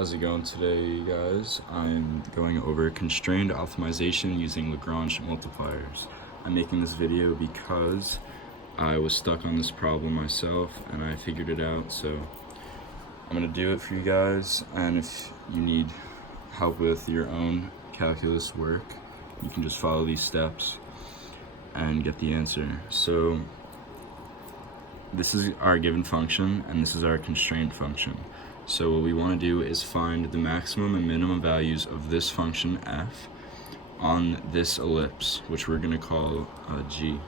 How's it going today, guys? I'm going over constrained optimization using Lagrange multipliers. I'm making this video because I was stuck on this problem myself and I figured it out, so I'm going to do it for you guys. And if you need help with your own calculus work, you can just follow these steps and get the answer. So this is our given function and this is our constrained function. So what we want to do is find the maximum and minimum values of this function f on this ellipse, which we're going to call g.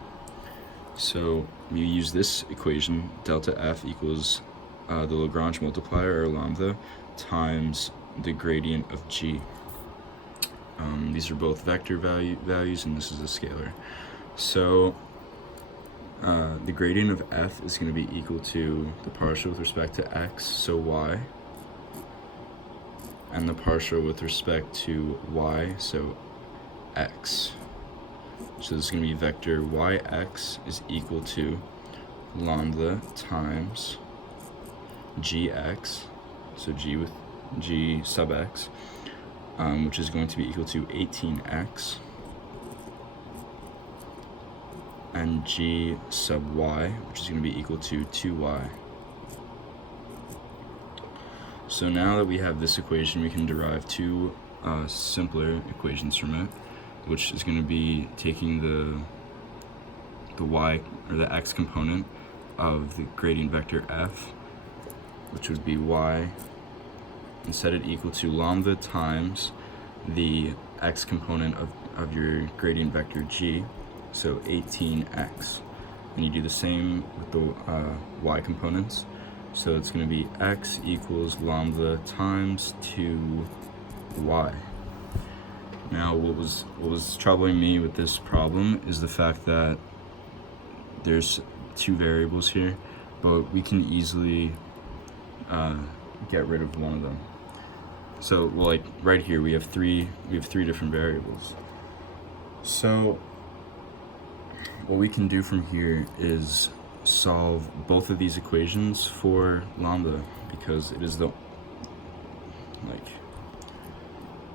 So we use this equation, delta f equals the Lagrange multiplier, or lambda, times the gradient of g. These are both vector values and this is a scalar. So the gradient of f is going to be equal to the partial with respect to x, so y, and the partial with respect to y, so x. So this is going to be vector yx is equal to lambda times gx, so g with g sub x, which is going to be equal to 18x, and g sub y, which is going to be equal to 2y. So now that we have this equation, we can derive two simpler equations from it, which is going to be taking the y, or the x component of the gradient vector f, which would be y, and set it equal to lambda times the x component of your gradient vector g, so 18x. And you do the same with the y components. So it's going to be x equals lambda times 2y. Now what was troubling me with this problem is the fact that there's two variables here, but we can easily get rid of one of them. So, well, like right here we have three different variables. So what we can do from here is solve both of these equations for lambda, because it is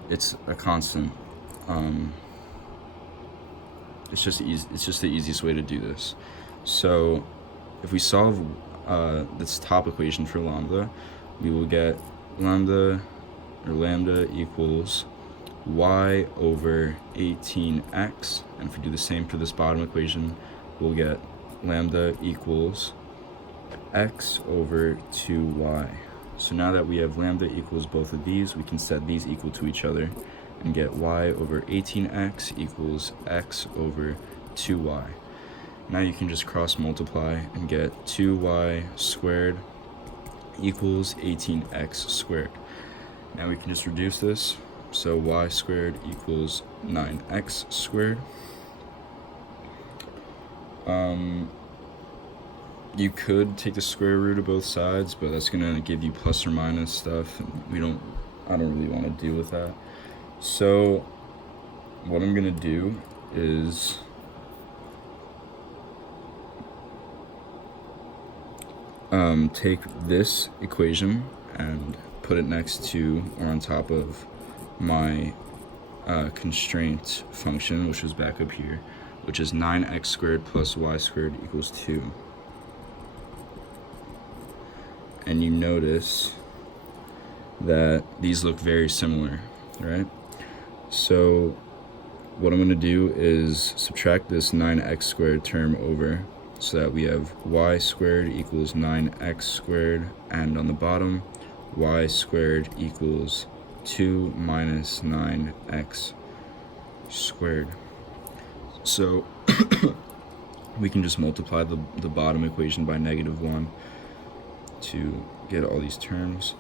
it's a constant. It's just the easiest way to do this. So if we solve this top equation for lambda, we will get lambda equals y over 18x, and if we do the same for this bottom equation, we'll get lambda equals x over 2y. So now that we have lambda equals both of these, we can set these equal to each other and get y over 18x equals x over 2y. Now you can just cross multiply and get 2y squared equals 18x squared. Now we can just reduce this. So y squared equals 9x squared. You could take the square root of both sides, but that's gonna give you plus or minus stuff, and I don't really want to deal with that. So what I'm gonna do is take this equation and put it next to or on top of my constraint function, which was back up here, which is 9x squared plus y squared equals 2. And you notice that these look very similar, right? So what I'm going to do is subtract this 9x squared term over, so that we have y squared equals 9x squared, and on the bottom, y squared equals 2 minus 9x squared. So we can just multiply the bottom equation by -1 to get all these terms,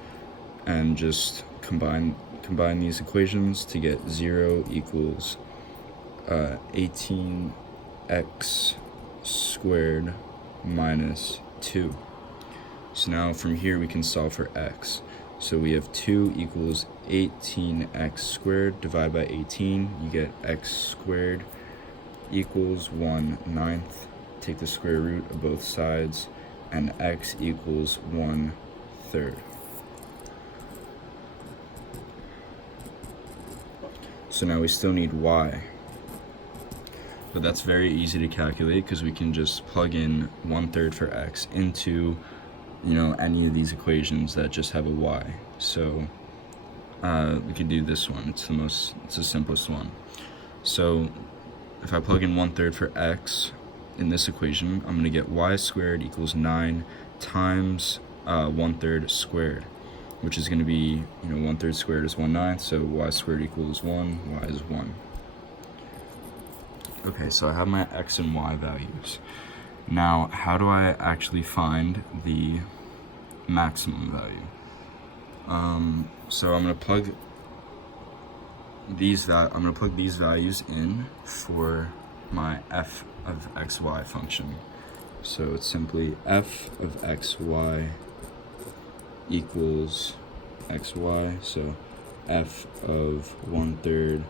and just combine these equations to get 0 equals 18x squared minus 2. So now from here we can solve for x. So we have 2 equals 18x squared divided by 18, you get x squared equals 1/9. Take the square root of both sides, and x equals 1/3. So now we still need y. But that's very easy to calculate because we can just plug in 1/3 for x into, you know, any of these equations that just have a y. So we could do this one. It's the simplest one. So if I plug in 1/3 for x in this equation, I'm going to get y squared equals 9 times 1/3 squared, which is going to be, you know, 1/3 squared is 1/9, so y squared equals 1, y is 1. Okay, so I have my x and y values. Now, how do I actually find the maximum value? So I'm gonna plug these values in for my f of xy function. So it's simply f of xy equals xy. So f of 1/3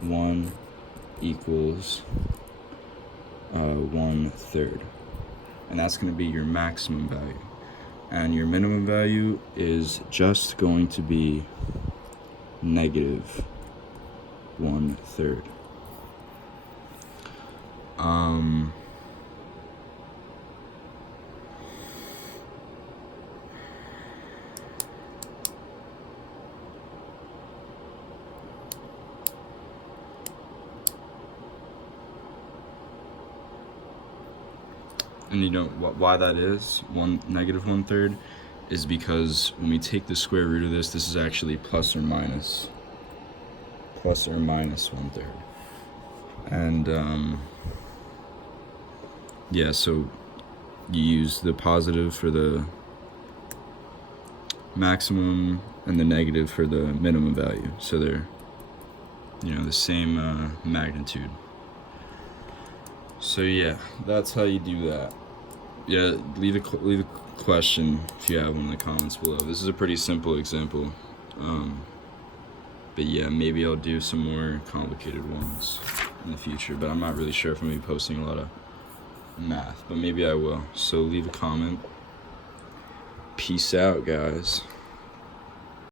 1 equals 1/3, and that's going to be your maximum value, and your minimum value is just going to be negative 1/3. And you know why that is? Negative 1/3 is because when we take the square root of this is actually plus or minus 1/3. And yeah, so you use the positive for the maximum and the negative for the minimum value. So they're, you know, the same magnitude. So yeah, that's how you do that. Yeah, leave a question if you have one in the comments below. This is a pretty simple example, but yeah, maybe I'll do some more complicated ones in the future, but I'm not really sure if I'm going to be posting a lot of math, but maybe I will. So leave a comment. Peace out, guys.